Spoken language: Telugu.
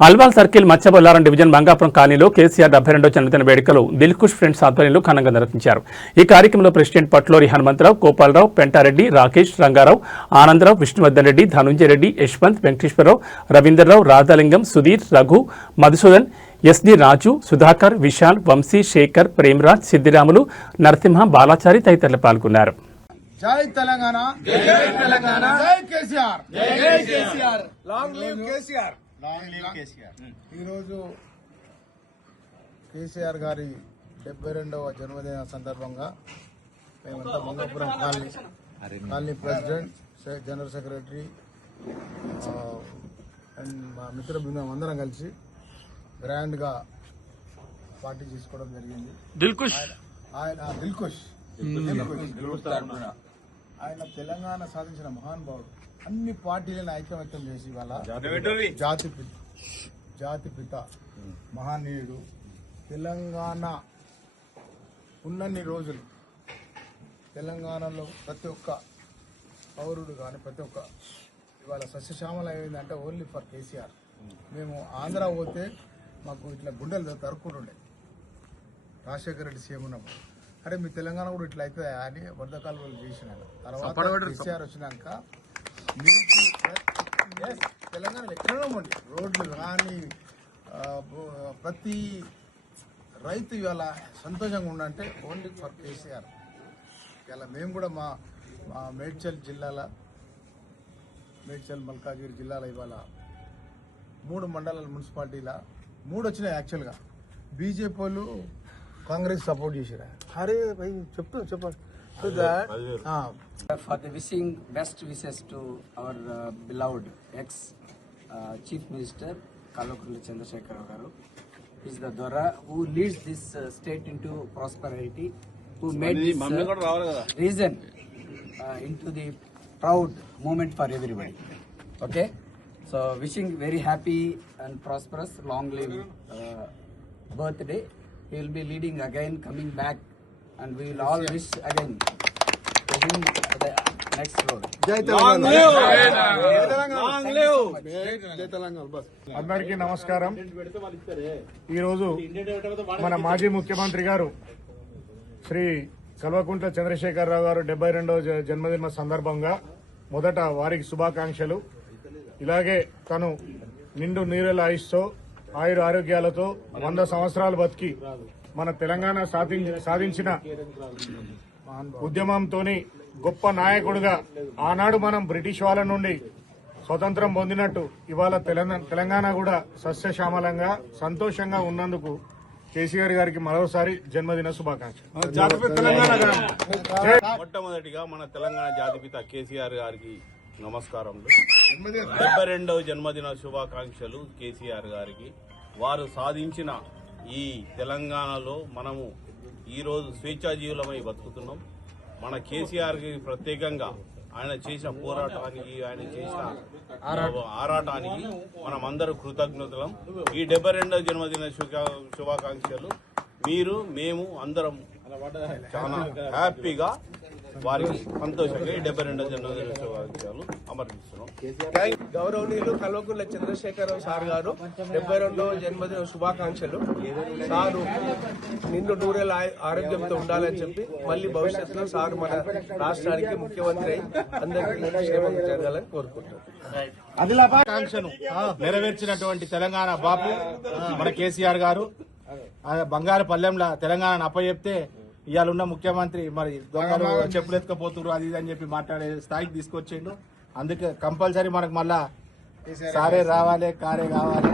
అల్వాల్ సర్కిల్ మత్స్యబొల్లారం డివిజన్ మంగాపురం కాలనీలో కేసీఆర్ 72వ జన్మదిన వేడుకలు దిల్కుష్ ఫ్రెండ్స్ ఆధ్వర్యంలో ఘనంగా నిర్వహించారు. ఈ కార్యక్రమంలో ప్రెసిడెంట్ పట్లూరి హనుమంతరావు, గోపాలరావు, పెంటారెడ్డి, రాకేష్, రంగారావు, ఆనందరావు, విష్ణువర్ధన్ రెడ్డి, ధనుంజయ రెడ్డి, యశ్వంత్, వెంకటేశ్వరరావు, రవీందర్రావు, రాధాలింగం, సుధీర్, రఘు, మధుసూదన్, ఎస్డి రాజు, సుధాకర్, విశాల్, వంశీ, శేఖర్, ప్రేమరాజ్, సిద్దిరాములు, నరసింహ, బాలాచారి తదితరులు పాల్గొన్నారు. జై తెలంగాణ, జై తెలంగాణ, జై కేసీఆర్, జై KCR, long live KCR, long live KCR. ఈరోజు కేసీఆర్ గారి 72వ జన్మదిన సందర్భంగా మేమంతా Mangapuram colony president, general secretary and మా మిత్ర బృందం అందరం కలిసి గ్రాండ్ గా పార్టీ చేసుకోవడం జరిగింది. ఆయన తెలంగాణ సాధించిన మహానుభావుడు. అన్ని పార్టీలను ఐకమత్యం చేసి వాళ్ళ జాతిపిత మహనీయుడు. తెలంగాణ ఉన్నన్ని రోజులు తెలంగాణలో ప్రతి ఒక్క పౌరుడు కానీ ప్రతి ఒక్క ఇవాళ సస్యశ్యామలం అయిందంటే ఓన్లీ ఫర్ కేసీఆర్. మేము ఆంధ్ర పోతే మాకు ఇట్లా గుండెలు తరుక్కుంటుండే. రాజశేఖర రెడ్డి సీఎం ఉన్నప్పుడు అరే మీ తెలంగాణ కూడా ఇట్లా అవుతుంది అని వర్ధకాలు చేసినాడు. తర్వాత కేసీఆర్ వచ్చినాక తెలంగాణ ఎక్కడో ఉండి రోడ్లు కానీ ప్రతి రైతు ఇవాళ సంతోషంగా ఉండంటే ఓన్లీ ఫర్ కేసీఆర్. ఇలా మేము కూడా మా మేడ్చల్ మల్కాజ్గిరి జిల్లాలో ఇవాళ 3 మండలాల మున్సిపాలిటీల 3 వచ్చినాయి. యాక్చువల్గా బీజేపీ వాళ్ళు కాంగ్రెస్ సపోర్ట్ చేసిరా. అరే భయ్ చెప్పండి. So that for the wishing best wishes to our beloved ex Chief Minister Kalakurla Chandrasekhar Rao garu. He is the Dora who leads this state into prosperity, who made this reason into the proud moment for everybody. Okay, so wishing very happy and prosperous long live birthday. He will be leading again, coming back, and we will all wish again to him the next road. జై తెలంగాణ, జై తెలంగాణ. అందరికీ నమస్కారం. ఈరోజు మన మాజీ ముఖ్యమంత్రి గారు శ్రీ కల్వకుంట్ల చంద్రశేఖరరావు గారు 72వ జన్మదిన సందర్భంగా మొదట వారికి శుభాకాంక్షలు. ఇలాగే తను నిండు నీరెల ఆయుష్తో ఆయుర ఆరోగ్యాలతో 100 సంవత్సరాలు బతికి మన తెలంగాణ సాధించిన ఉద్యమంతో గొప్ప నాయకుడుగా ఆనాడు మనం బ్రిటిష్ వాళ్ళ నుండి స్వతంత్రం పొందినట్టు ఇవాళ తెలంగాణ కూడా సస్యశ్యామలంగా సంతోషంగా ఉన్నందుకు కేసీఆర్ గారికి మరోసారి జన్మదిన శుభాకాంక్షలు. మొట్టమొదటిగా మన తెలంగాణ జాతిపిత కేసీఆర్ గారికి నమస్కారములు. 72వ జన్మదిన శుభాకాంక్షలు కేసీఆర్ గారికి. వారు సాధించిన ఈ తెలంగాణలో మనము ఈరోజు స్వేచ్ఛాజీవులమై బతుకుతున్నాం. మన కేసీఆర్కి ప్రత్యేకంగా ఆయన చేసిన పోరాటానికి, ఆయన చేసిన ఆరాటానికి మనం అందరూ కృతజ్ఞతలం. ఈ 72వ జన్మదిన శుభాకాంక్షలు మీరు మేము అందరం చాలా హ్యాపీగా వారికి సంతోషంగా 72వ జన్మదిన శుభాకాంక్షలు అమర్పిస్తున్నాం. గౌరవనీయులు కల్వకుంట్ల చంద్రశేఖరరావు సార్ గారు 72వ జన్మదిన శుభాకాంక్షలు. సారు నిండు నూరేళ్ళ ఆరోగ్యంతో ఉండాలని చెప్పి మళ్ళీ భవిష్యత్తులో సారు మన రాష్ట్రానికి ముఖ్యమంత్రి అయి అందరికీ క్షేమం జరగాలని కోరుకుంటున్నాం. ఆకాంక్షను నెరవేర్చినటువంటి తెలంగాణ బాపు మన కేసీఆర్ గారు బంగారు పల్లెంలో తెలంగాణను అప్పచెప్తే ఇవాళ ఉన్న ముఖ్యమంత్రి మరి దొంగలు చెప్పులు ఎత్తుకపోతున్నారు అది ఇది అని చెప్పి మాట్లాడే స్థాయికి తీసుకొచ్చిండు. అందుకే కంపల్సరీ మనకు మళ్ళా సారే రావాలి, కారే కావాలి.